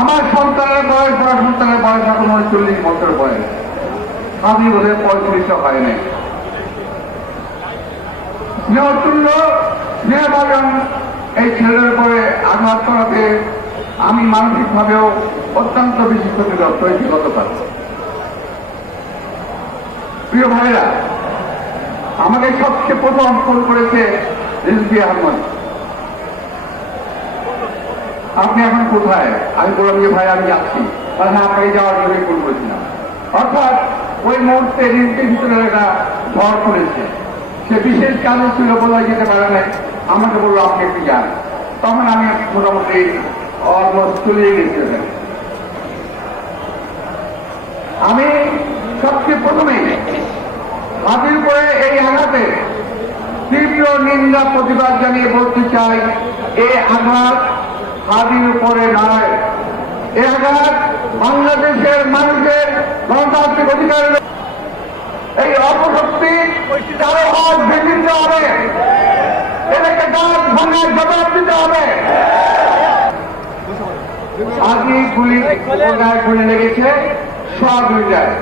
আমার সন্তানের বয়স, বড় সন্তানের বয়স এখন 39 বছর বয়স, আমি ওদের 35 হয় নাই। স্নেহতুল্য স্নেহভাজন এই ছেলের পরে আঘাত করাতে আমি মানসিকভাবেও অত্যন্ত বেশি ক্ষতিগ্রস্ত হয়েছি গতকাল। প্রিয় ভাইরা, আমাকে সবচেয়ে প্রথম ফোন করেছে রিজভী আহমদ, আপনি এখন কোথায়? আমি বললাম যে ভাই আমি যাচ্ছি। হ্যাঁ, আপনাকে যাওয়ার জন্য ফোন করেছিলাম। অর্থাৎ ওই মুহূর্তে রিজভির ভিতরে একটা ঝড় পড়েছে, সে বিশেষ কাজে ছিল বলে যেতে পারে নাই, আমাকে বললো আপনি একটু যান। তখন আমি মোটামুটি অলমোস্ট চলে গেছিলাম। আমি সবচেয়ে প্রথমে হাতির উপরে এই আঘাতে তীব্র নিন্দা প্রতিবাদ জানিয়ে বলতে চাই, এই আঘাত হাতির উপরে নয়, এই আঘাত বাংলাদেশের মানুষের গণতান্ত্রিক অধিকারের। এই অপশক্তি কারো হাত ভেঙে দিতে হবে, এটাকে গাছ ভাঙার জবাব দিতে হবে। আগে গুলি কোথায় গুলি লেগেছে, সব হয়ে যায়।